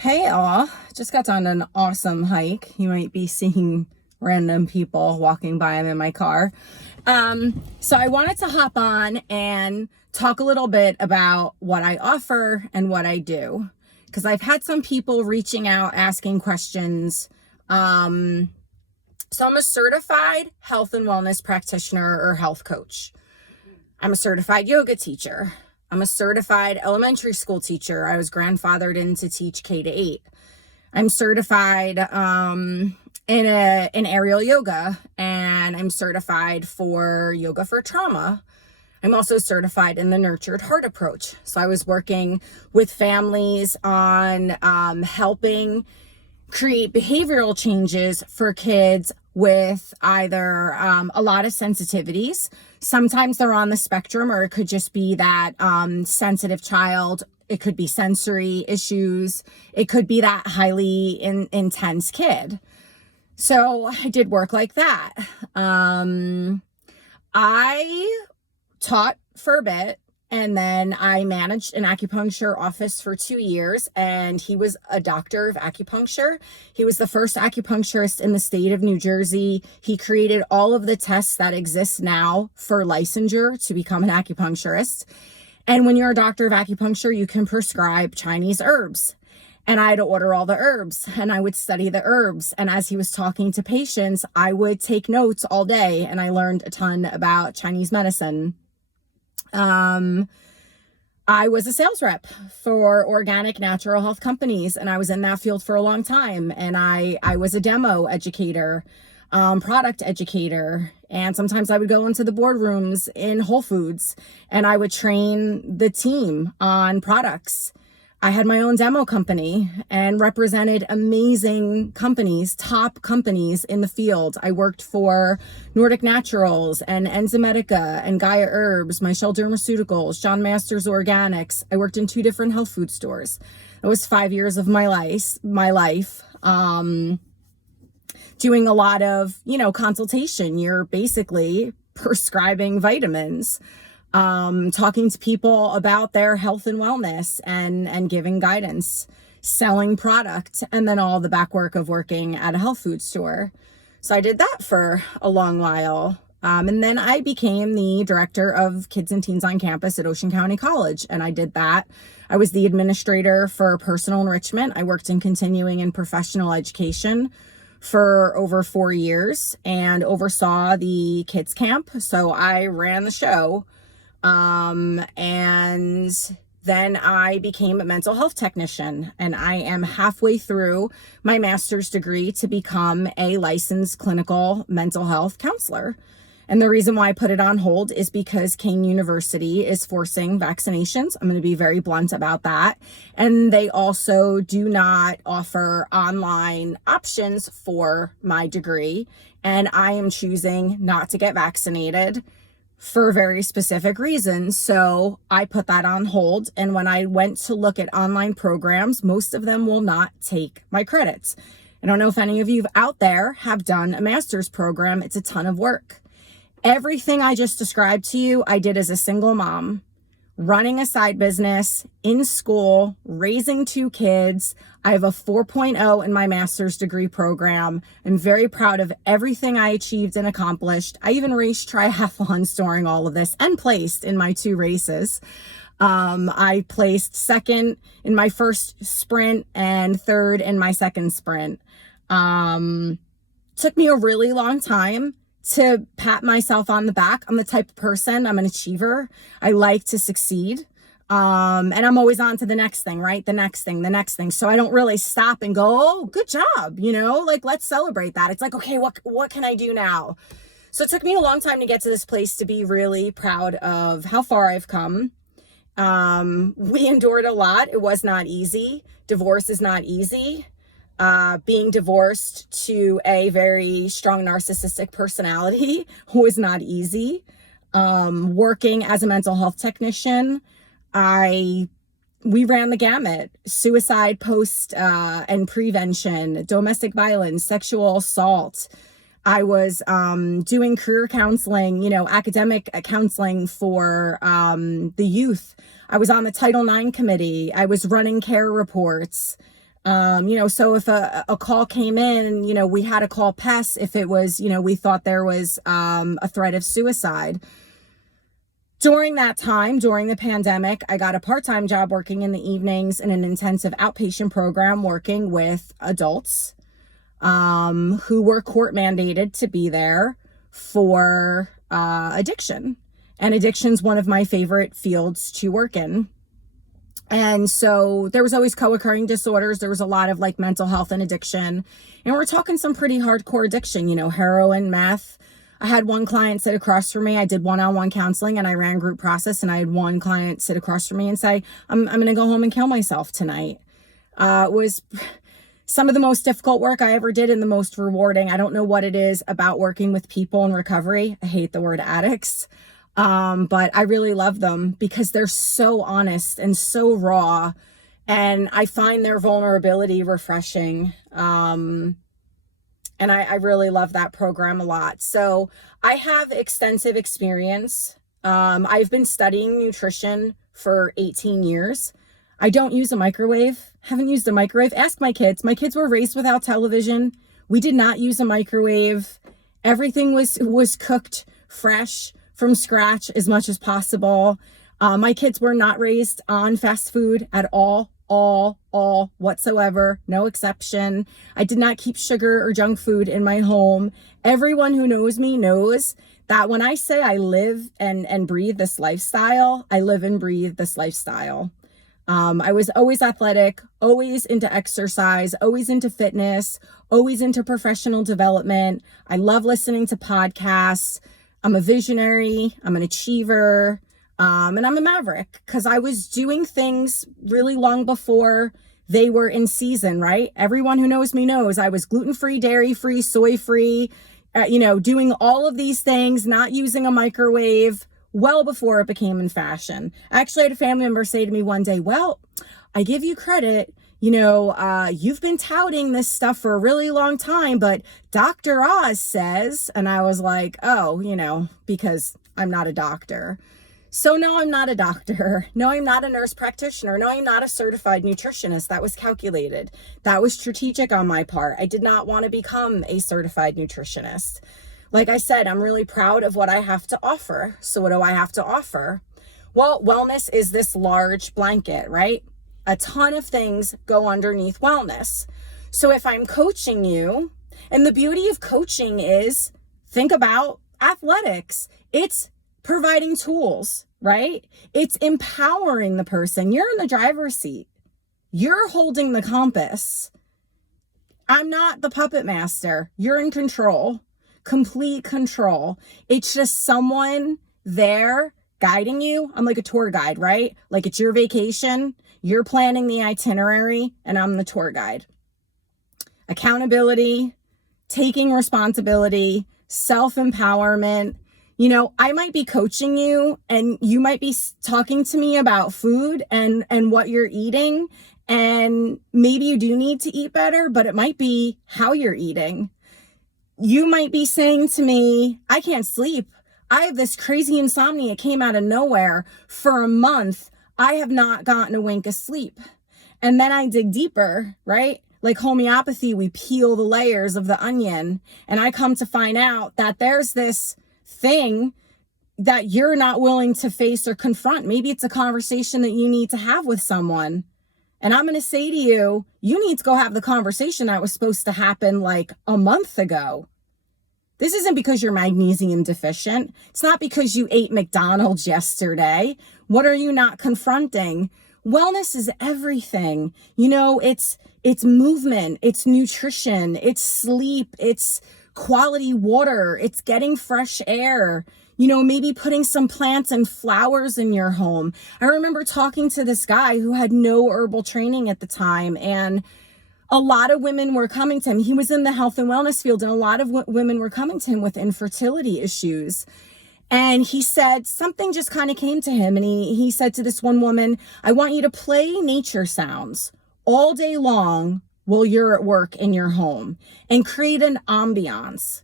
Hey all, just got done an awesome hike. You might be seeing random people walking by. I'm in my car. So I wanted to hop on and talk a little bit about what I offer and what I do. Because I've had some people reaching out asking questions. So I'm a certified health and wellness practitioner or health coach. I'm a certified yoga teacher. I'm a certified elementary school teacher. I was grandfathered in to teach K to 8. I'm certified in aerial yoga, and I'm certified for yoga for trauma. I'm also certified in the nurtured heart approach. So I was working with families on helping create behavioral changes for kids with either a lot of sensitivities. Sometimes they're on the spectrum, or it could just be that sensitive child. It could be sensory issues. It could be that highly intense kid. So I did work like that. I taught for a bit, and then I managed an acupuncture office for 2 years, and he was a doctor of acupuncture. He was the first acupuncturist in the state of New Jersey. He created all of the tests that exist now for licensure to become an acupuncturist. And when you're a doctor of acupuncture, you can prescribe Chinese herbs. And I had to order all the herbs, and I would study the herbs. And as he was talking to patients, I would take notes all day, and I learned a ton about Chinese medicine. I was a sales rep for organic natural health companies, and I was in that field for a long time. And I was a demo educator, product educator. And sometimes I would go into the boardrooms in Whole Foods, and I would train the team on products. I had my own demo company and represented amazing companies, top companies in the field. I worked for Nordic Naturals and Enzymedica and Gaia Herbs, Michelle Dermaceuticals, John Masters Organics. I worked in 2 different health food stores. It was 5 years of my life, doing a lot of, consultation. You're basically prescribing vitamins. Talking to people about their health and wellness and giving guidance, selling product, and then all the back work of working at a health food store. So I did that for a long while. And then I became the director of kids and teens on campus at Ocean County College. And I did that. I was the administrator for personal enrichment. I worked in continuing and professional education for over 4 years and oversaw the kids camp. So I ran the show. And then I became a mental health technician, and I am halfway through my master's degree to become a licensed clinical mental health counselor. And the reason why I put it on hold is because Kean University is forcing vaccinations. I'm going to be very blunt about that. And they also do not offer online options for my degree. And I am choosing not to get vaccinated for very specific reasons. So I put that on hold. And when I went to look at online programs, most of them will not take my credits. I don't know if any of you out there have done a master's program. It's a ton of work. Everything I just described to you, I did as a single mom, running a side business, in school, raising 2 kids. I have a 4.0 in my master's degree program. I'm very proud of everything I achieved and accomplished. I even raced triathlons during all of this and placed in my 2 races. I placed second in my first sprint and third in my second sprint. Took me a really long time to pat myself on the back. I'm the type of person, I'm an achiever. I like to succeed. And I'm always on to the next thing, right? The next thing. So I don't really stop and go, oh, good job. Let's celebrate that. It's like, okay, what can I do now? So it took me a long time to get to this place to be really proud of how far I've come. We endured a lot. It was not easy. Divorce is not easy. Being divorced to a very strong narcissistic personality was not easy. Working as a mental health technician, we ran the gamut: suicide post and prevention, domestic violence, sexual assault. I was doing career counseling, academic counseling for the youth. I was on the Title IX committee. I was running care reports. So if a call came in, we had to call PES if it was, we thought there was a threat of suicide. During that time, during the pandemic, I got a part-time job working in the evenings in an intensive outpatient program working with adults who were court mandated to be there for addiction. And addiction's one of my favorite fields to work in. And so there was always co-occurring disorders. There was a lot of like mental health and addiction. And we're talking some pretty hardcore addiction, heroin, meth. I had one client sit across from me. I did one-on-one counseling and I ran group process, and I had one client sit across from me and say, I'm going to go home and kill myself tonight. It was some of the most difficult work I ever did and the most rewarding. I don't know what it is about working with people in recovery. I hate the word addicts. But I really love them because they're so honest and so raw, and I find their vulnerability refreshing. And I really love that program a lot. So I have extensive experience. I've been studying nutrition for 18 years. I don't use a microwave. Haven't used a microwave. Ask my kids. My kids were raised without television. We did not use a microwave. Everything was cooked fresh from scratch as much as possible. My kids were not raised on fast food at all whatsoever, no exception. I did not keep sugar or junk food in my home. Everyone who knows me knows that when I say I live and breathe this lifestyle, I live and breathe this lifestyle. I was always athletic, always into exercise, always into fitness, always into professional development. I love listening to podcasts. I'm a visionary, I'm an achiever, and I'm a maverick because I was doing things really long before they were in season, right? Everyone who knows me knows I was gluten-free, dairy-free, soy-free, doing all of these things, not using a microwave well before it became in fashion. Actually, I had a family member say to me one day, well, I give you credit. You've been touting this stuff for a really long time, but Dr. Oz says, and I was like, oh, because I'm not a doctor. So no, I'm not a doctor. No, I'm not a nurse practitioner. No, I'm not a certified nutritionist. That was calculated. That was strategic on my part. I did not want to become a certified nutritionist. Like I said, I'm really proud of what I have to offer. So what do I have to offer? Well, wellness is this large blanket, right? A ton of things go underneath wellness. So if I'm coaching you, and the beauty of coaching is, think about athletics. It's providing tools, right? It's empowering the person. You're in the driver's seat. You're holding the compass. I'm not the puppet master. You're in control, complete control. It's just someone there guiding you. I'm like a tour guide, right? Like it's your vacation. You're planning the itinerary and I'm the tour guide. Accountability, taking responsibility, self-empowerment. I might be coaching you and you might be talking to me about food and what you're eating. And maybe you do need to eat better, but it might be how you're eating. You might be saying to me, I can't sleep. I have this crazy insomnia. It came out of nowhere. For a month, I have not gotten a wink of sleep. And then I dig deeper, right? Like homeopathy, we peel the layers of the onion. And I come to find out that there's this thing that you're not willing to face or confront. Maybe it's a conversation that you need to have with someone. And I'm going to say to you, you need to go have the conversation that was supposed to happen like a month ago. This isn't because you're magnesium deficient. It's not because you ate McDonald's yesterday. What are you not confronting? Wellness is everything. It's movement, it's nutrition, it's sleep, it's quality water, it's getting fresh air, maybe putting some plants and flowers in your home. I remember talking to this guy who had no herbal training at the time, and a lot of women were coming to him. He was in the health and wellness field, and a lot of women were coming to him with infertility issues. And he said, something just kind of came to him. And he said to this one woman, I want you to play nature sounds all day long while you're at work in your home and create an ambiance,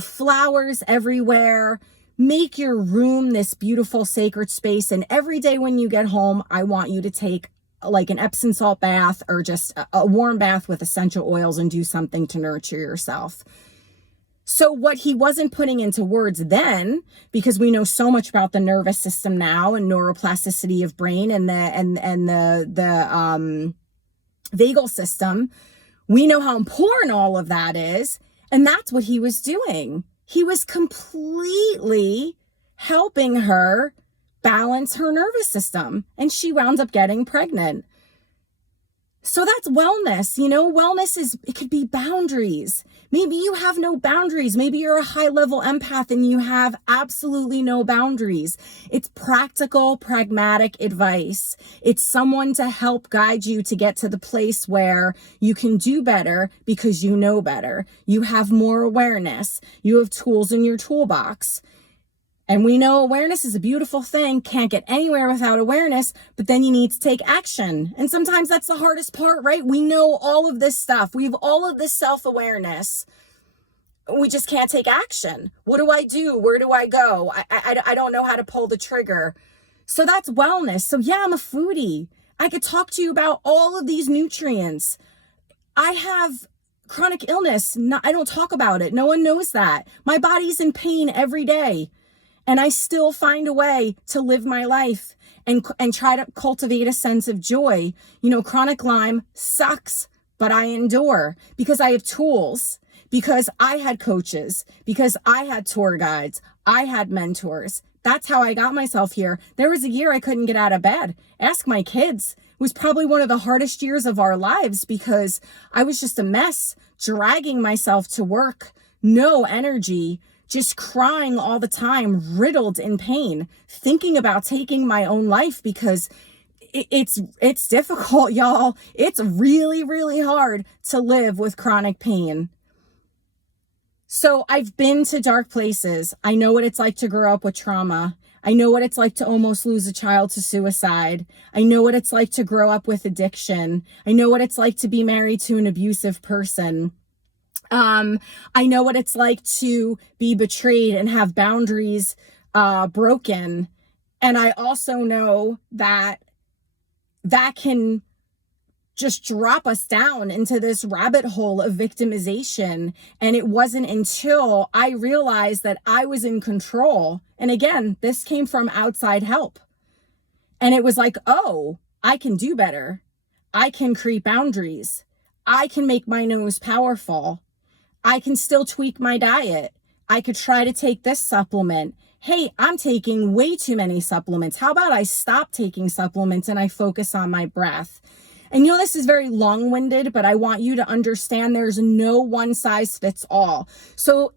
flowers everywhere. Make your room this beautiful sacred space. And every day when you get home, I want you to take like an Epsom salt bath or just a warm bath with essential oils and do something to nurture yourself. So what he wasn't putting into words then, because we know so much about the nervous system now and neuroplasticity of brain and the vagal system, we know how important all of that is. And that's what he was doing. He was completely helping her balance her nervous system, and she wound up getting pregnant. So that's wellness. Wellness it could be boundaries. Maybe you have no boundaries. Maybe you're a high level empath and you have absolutely no boundaries. It's practical, pragmatic advice. It's someone to help guide you to get to the place where you can do better because you know better. You have more awareness. You have tools in your toolbox. And we know awareness is a beautiful thing, can't get anywhere without awareness, but then you need to take action. And sometimes that's the hardest part, right? We know all of this stuff. We have all of this self-awareness. We just can't take action. What do I do? Where do I go? I don't know how to pull the trigger. So that's wellness. So yeah, I'm a foodie. I could talk to you about all of these nutrients. I have chronic illness. I don't talk about it. No one knows that. My body's in pain every day. And I still find a way to live my life and try to cultivate a sense of joy. Chronic Lyme sucks, but I endure because I have tools, because I had coaches, because I had tour guides, I had mentors. That's how I got myself here. There was a year I couldn't get out of bed. Ask my kids. It was probably one of the hardest years of our lives because I was just a mess, dragging myself to work, no energy, just crying all the time, riddled in pain, thinking about taking my own life because it's difficult, y'all. It's really, really hard to live with chronic pain. So I've been to dark places. I know what it's like to grow up with trauma. I know what it's like to almost lose a child to suicide. I know what it's like to grow up with addiction. I know what it's like to be married to an abusive person. I know what it's like to be betrayed and have boundaries broken. And I also know that can just drop us down into this rabbit hole of victimization. And it wasn't until I realized that I was in control. And again, this came from outside help. And it was like, oh, I can do better. I can create boundaries. I can make my nose powerful. I can still tweak my diet. I could try to take this supplement. Hey, I'm taking way too many supplements. How about I stop taking supplements and I focus on my breath? And this is very long-winded, but I want you to understand there's no one size fits all. So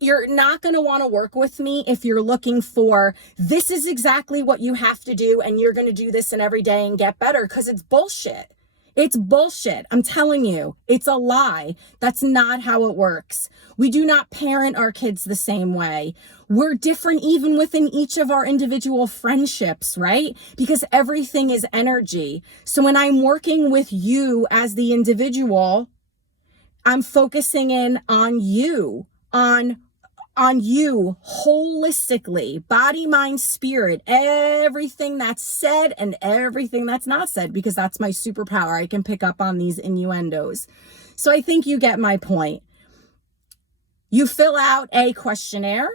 you're not going to want to work with me if you're looking for, this is exactly what you have to do and you're going to do this in every day and get better, because it's bullshit. It's bullshit. I'm telling you, it's a lie. That's not how it works. We do not parent our kids the same way. We're different even within each of our individual friendships, right? Because everything is energy. So when I'm working with you as the individual, I'm focusing in on you, on you holistically, body, mind, spirit, everything that's said and everything that's not said, because that's my superpower. I can pick up on these innuendos. So I think you get my point. You fill out a questionnaire.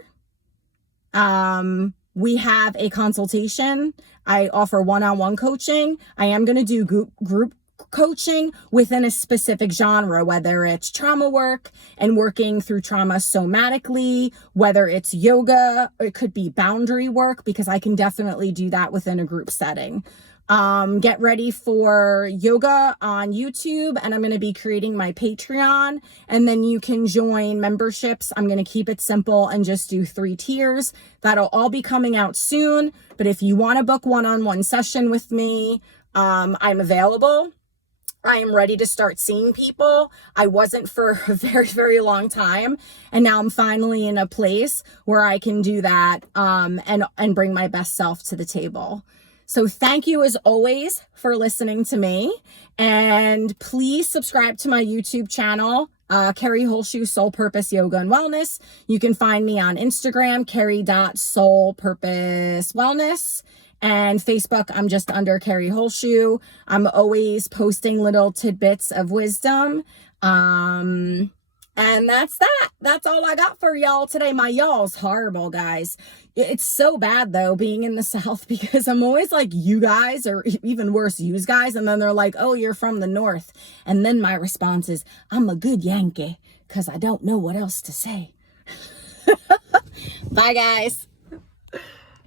We have a consultation. I offer one-on-one coaching. I am going to do group coaching within a specific genre, whether it's trauma work and working through trauma somatically, whether it's yoga, or it could be boundary work, because I can definitely do that within a group setting. Get ready for yoga on YouTube, and I'm going to be creating my Patreon, and then you can join memberships. I'm going to keep it simple and just do 3 tiers. That'll all be coming out soon. But if you want to book one-on-one session with me, I'm available. I am ready to start seeing people. I wasn't for a very, very long time. And now I'm finally in a place where I can do that and bring my best self to the table. So thank you as always for listening to me. And please subscribe to my YouTube channel, Carrie Holshoe Soul Purpose Yoga and Wellness. You can find me on Instagram, carrie.soulpurposewellness. And Facebook, I'm just under Carrie Holshoe. I'm always posting little tidbits of wisdom. And that's that. That's all I got for y'all today. My y'all's horrible, guys. It's so bad, though, being in the South, because I'm always like, you guys, or even worse, yous guys. And then they're like, oh, you're from the North. And then my response is, I'm a good Yankee, because I don't know what else to say. Bye, guys.